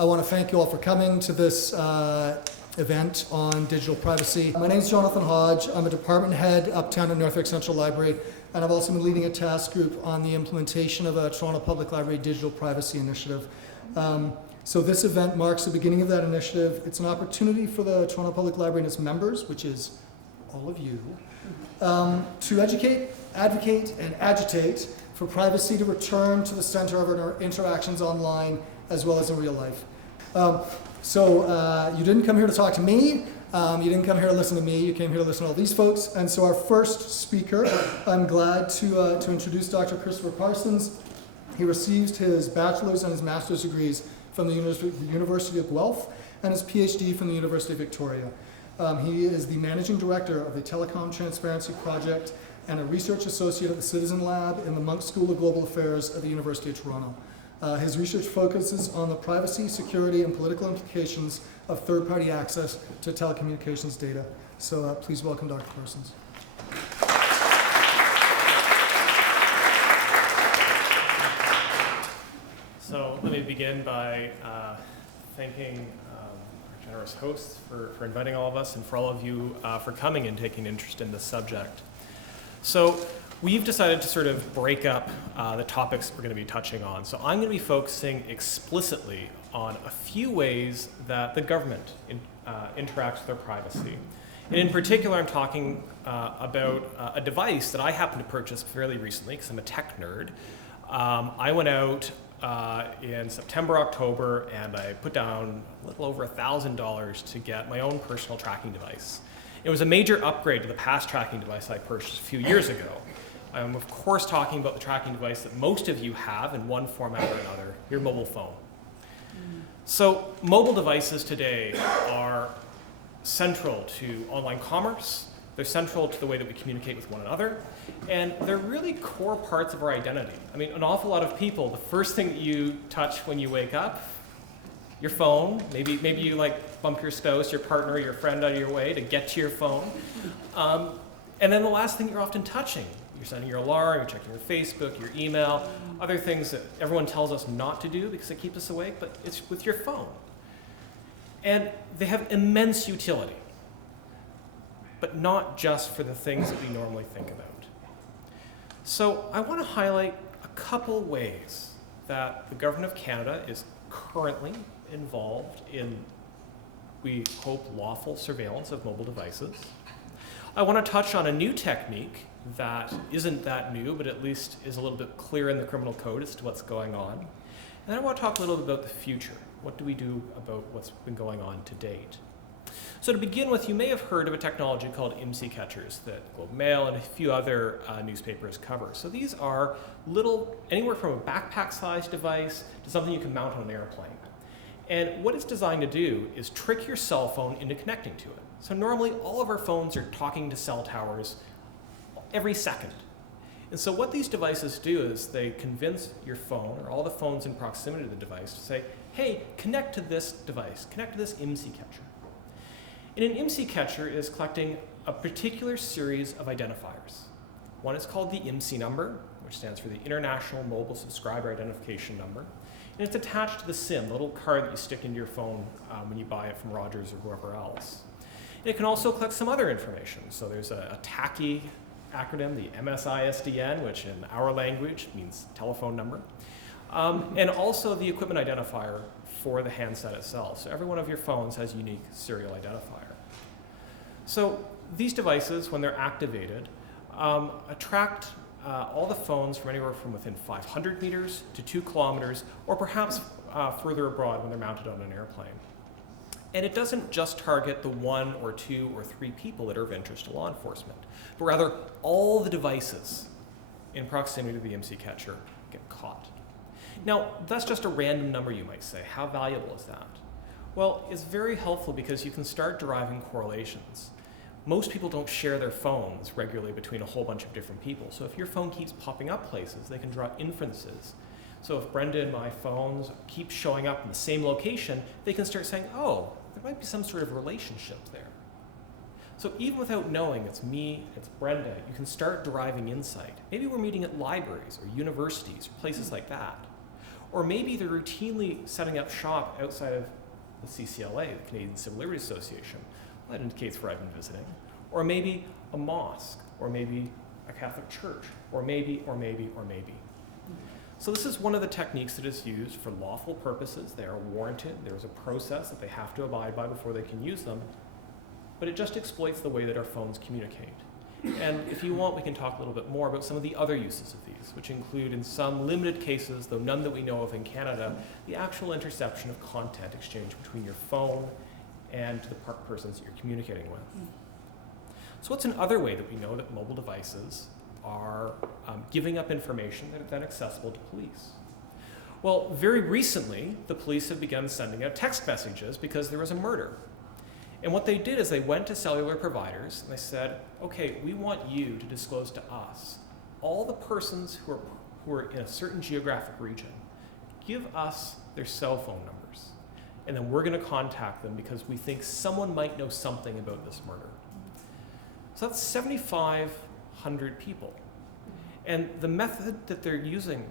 I want to thank you all for coming to this event on digital privacy. My name is Jonathan Hodge. I'm a department head uptown at Northwick Central Library, and I've also been leading a task group on the implementation of a Toronto Public Library digital privacy initiative. So this event marks the beginning of that initiative. It's an opportunity for the Toronto Public Library and its members, which is all of you, to educate, advocate, and agitate for privacy to return to the center of our interactions online as well as in real life. So you didn't come here to talk to me, you didn't come here to listen to me, you came here to listen to all these folks. And so our first speaker, I'm glad to introduce Dr. Christopher Parsons. He received his bachelor's and his master's degrees from the University of Guelph and his PhD from the University of Victoria. He is the managing director of the Telecom Transparency Project and a research associate at the Citizen Lab in the Munk School of Global Affairs at the University of Toronto. His research focuses on the privacy, security, and political implications of third-party access to telecommunications data. So please welcome Dr. Parsons. So let me begin by thanking our generous hosts for inviting all of us, and for all of you for coming and taking interest in this subject. So we've decided to sort of break up the topics we're going to be touching on. So I'm going to be focusing explicitly on a few ways that the government interacts with their privacy. And in particular, I'm talking about a device that I happened to purchase fairly recently because I'm a tech nerd. I went out in September, October, and I put down a little over $1,000 to get my own personal tracking device. It was a major upgrade to the past tracking device I purchased a few years ago. I'm of course talking about the tracking device that most of you have in one format or another, your mobile phone. So mobile devices today are central to online commerce, they're central to the way that we communicate with one another, and they're really core parts of our identity. I mean, an awful lot of people, the first thing that you touch when you wake up, your phone, maybe you like bump your spouse, your partner, your friend out of your way to get to your phone. And then the last thing you're often touching, you're setting your alarm, you're checking your Facebook, your email, other things that everyone tells us not to do because it keeps us awake, but it's with your phone. And they have immense utility, but not just for the things that we normally think about. So I want to highlight a couple ways that the Government of Canada is currently involved in, we hope, lawful surveillance of mobile devices. I want to touch on a new technique that isn't that new, but at least is a little bit clear in the criminal code as to what's going on. And then I want to talk a little bit about the future. What do we do about what's been going on to date? So to begin with, you may have heard of a technology called IMSI catchers that Globe Mail and a few other newspapers cover. So these are little, anywhere from a backpack-sized device to something you can mount on an airplane. And what it's designed to do is trick your cell phone into connecting to it. So normally all of our phones are talking to cell towers every second. And so what these devices do is they convince your phone, or all the phones in proximity to the device, to say, hey, connect to this device, connect to this IMSI catcher. And an IMSI catcher is collecting a particular series of identifiers. One is called the IMSI number, which stands for the International Mobile Subscriber Identification Number. And it's attached to the SIM, the little card that you stick into your phone when you buy it from Rogers or whoever else. And it can also collect some other information. So there's a TACI acronym, the MSISDN, which in our language means telephone number, and also the equipment identifier for the handset itself. So every one of your phones has a unique serial identifier. So these devices, when they're activated, attract all the phones from anywhere from within 500 meters to 2 kilometers, or perhaps further abroad when they're mounted on an airplane. And it doesn't just target the 1 or 2 or 3 people that are of interest to law enforcement, but rather all the devices in proximity to the IMSI catcher get caught. Now, that's just a random number, you might say. How valuable is that? Well, it's very helpful because you can start deriving correlations. Most people don't share their phones regularly between a whole bunch of different people. So if your phone keeps popping up places, they can draw inferences. So if Brenda and my phones keep showing up in the same location, they can start saying, oh, there might be some sort of relationship there. So even without knowing it's me, it's Brenda, you can start deriving insight. Maybe we're meeting at libraries or universities or places like that. Or maybe they're routinely setting up shop outside of the CCLA, the Canadian Civil Liberties Association. Well, that indicates where I've been visiting. Or maybe a mosque, or maybe a Catholic church, or maybe. So this is one of the techniques that is used for lawful purposes. They are warranted. There's a process that they have to abide by before they can use them. But it just exploits the way that our phones communicate. And if you want, we can talk a little bit more about some of the other uses of these, which include, in some limited cases, though none that we know of in Canada, the actual interception of content exchange between your phone and the persons that you're communicating with. So what's another way that we know that mobile devices are giving up information that are then accessible to police? Well, very recently, the police have begun sending out text messages because there was a murder. And what they did is they went to cellular providers and they said, okay, we want you to disclose to us all the persons who are in a certain geographic region. Give us their cell phone numbers. And then we're going to contact them because we think someone might know something about this murder. So that's 7,500 people. And the method that they're using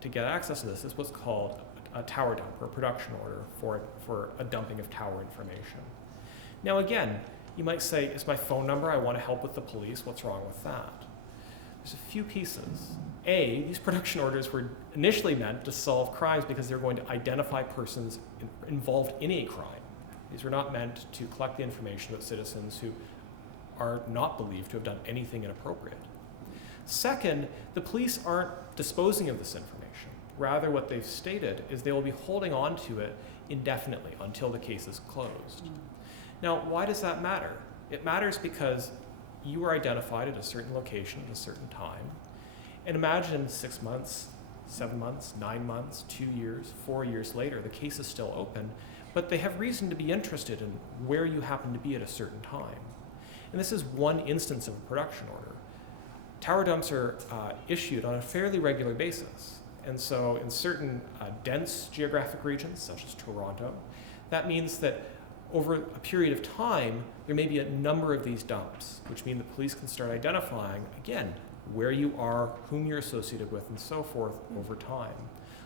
to get access to this is what's called a tower dump, or a production order for a dumping of tower information. Now again, you might say, it's my phone number, I want to help with the police, what's wrong with that? There's a few pieces. A, these production orders were initially meant to solve crimes because they're going to identify persons involved in a crime. These were not meant to collect the information about citizens who are not believed to have done anything inappropriate. Second, the police aren't disposing of this information. Rather, what they've stated is they will be holding on to it indefinitely until the case is closed. Now, why does that matter? It matters because you were identified at a certain location at a certain time. And imagine 6 months, 7 months, 9 months, 2 years, 4 years later, the case is still open, but they have reason to be interested in where you happen to be at a certain time. And this is one instance of a production order. Tower dumps are issued on a fairly regular basis. And so in certain dense geographic regions, such as Toronto, that means that over a period of time, there may be a number of these dumps, which mean the police can start identifying, again, where you are, whom you're associated with, and so forth over time.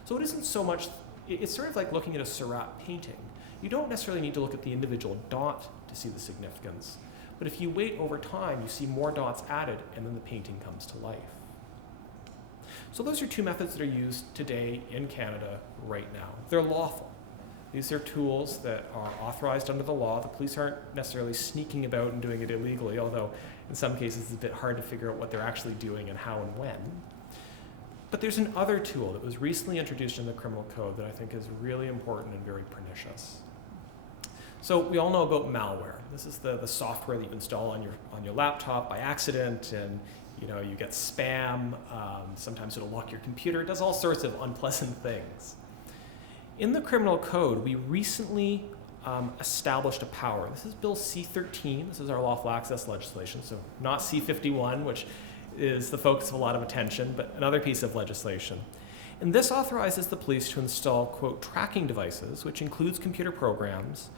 So it isn't so much, it's sort of like looking at a Seurat painting. You don't necessarily need to look at the individual dot to see the significance, but if you wait over time, you see more dots added, and then the painting comes to life. So those are two methods that are used today in Canada right now. They're lawful. These are tools that are authorized under the law. The police aren't necessarily sneaking about and doing it illegally, although in some cases it's a bit hard to figure out what they're actually doing and how and when. But there's another tool that was recently introduced in the criminal code that I think is really important and very pernicious. So we all know about malware. This is the software that you install on your laptop by accident, and you get spam. Sometimes it'll lock your computer. It does all sorts of unpleasant things. In the criminal code, we recently established a power. This is Bill C-13. This is our lawful access legislation, so not C-51, which is the focus of a lot of attention, but another piece of legislation. And this authorizes the police to install, quote, tracking devices, which includes computer programs,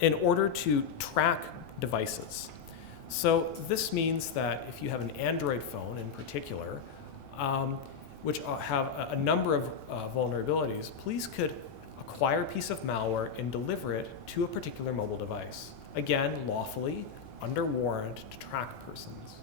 in order to track devices. So this means that if you have an Android phone in particular, which have a number of vulnerabilities, police could acquire a piece of malware and deliver it to a particular mobile device. Again, lawfully, under warrant, to track persons.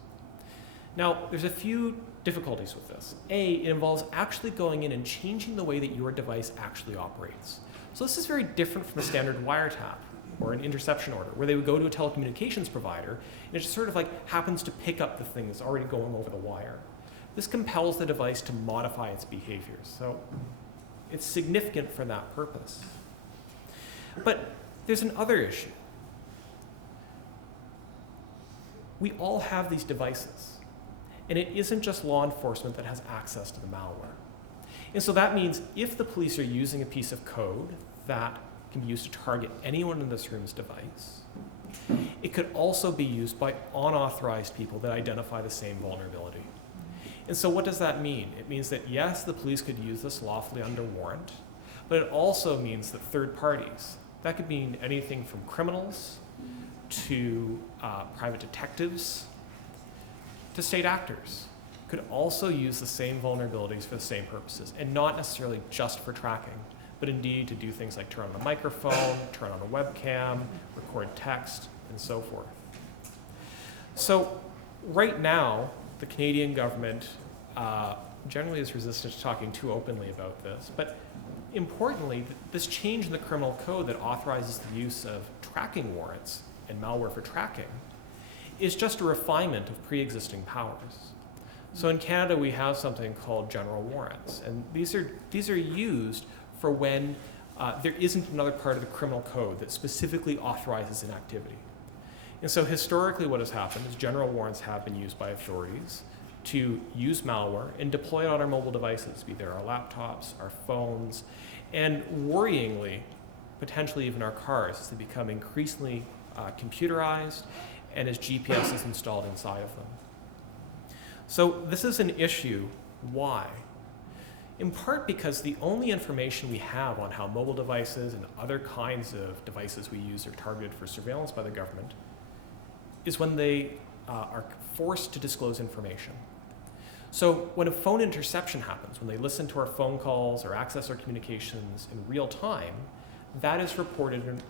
Now, there's a few difficulties with this. A, it involves actually going in and changing the way that your device actually operates. So this is very different from a standard wiretap or an interception order, where they would go to a telecommunications provider, and it just sort of like happens to pick up the thing that's already going over the wire. This compels the device to modify its behaviors. So it's significant for that purpose. But there's another issue. We all have these devices, and it isn't just law enforcement that has access to the malware. And so that means if the police are using a piece of code that can be used to target anyone in this room's device, it could also be used by unauthorized people that identify the same vulnerability. And so what does that mean? It means that yes, the police could use this lawfully under warrant, but it also means that third parties, that could mean anything from criminals to private detectives to state actors, could also use the same vulnerabilities for the same purposes, and not necessarily just for tracking, but indeed to do things like turn on a microphone, turn on a webcam, record text, and so forth. So right now, the Canadian government generally is resistant to talking too openly about this, but importantly, this change in the criminal code that authorizes the use of tracking warrants and malware for tracking is just a refinement of pre-existing powers. So in Canada, we have something called general warrants, and these are used for when there isn't another part of the criminal code that specifically authorizes an activity. And so historically what has happened is general warrants have been used by authorities to use malware and deploy it on our mobile devices, be they our laptops, our phones, and worryingly, potentially even our cars, as they become increasingly computerized and as GPS is installed inside of them. So this is an issue. Why? In part because the only information we have on how mobile devices and other kinds of devices we use are targeted for surveillance by the government is when they are forced to disclose information. So when a phone interception happens, when they listen to our phone calls or access our communications in real time, that is reported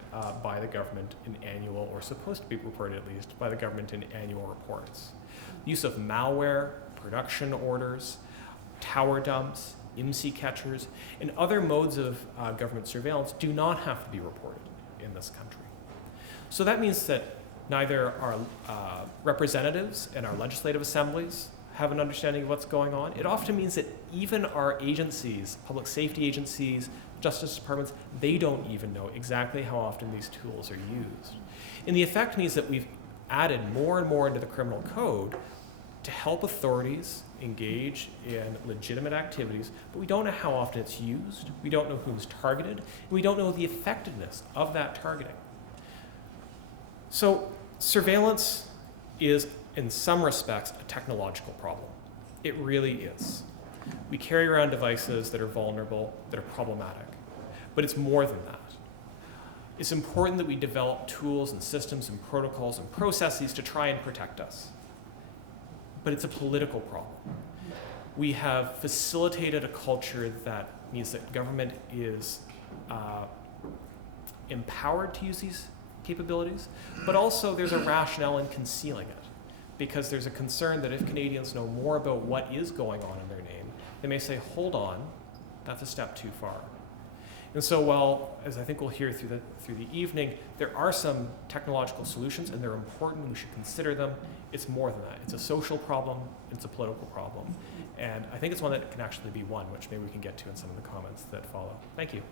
by the government in annual, or supposed to be reported at least, by the government in annual reports. Use of malware, production orders, tower dumps, IMSI catchers, and other modes of government surveillance do not have to be reported in this country. So that means that neither our representatives and our legislative assemblies have an understanding of what's going on. It often means that even our agencies, public safety agencies, justice departments, they don't even know exactly how often these tools are used. And the effect means that we've added more and more into the criminal code to help authorities engage in legitimate activities, but we don't know how often it's used, we don't know who's targeted, and we don't know the effectiveness of that targeting. So surveillance is, in some respects, a technological problem. It really is. We carry around devices that are vulnerable, that are problematic, but it's more than that. It's important that we develop tools and systems and protocols and processes to try and protect us. But it's a political problem. We have facilitated a culture that means that government is empowered to use these capabilities, but also there's a rationale in concealing it, because there's a concern that if Canadians know more about what is going on in their name, they may say, hold on, that's a step too far. And so while, as I think we'll hear through the evening, there are some technological solutions and they're important, we should consider them, it's more than that. It's a social problem, it's a political problem. And I think it's one that can actually be won, which maybe we can get to in some of the comments that follow. Thank you.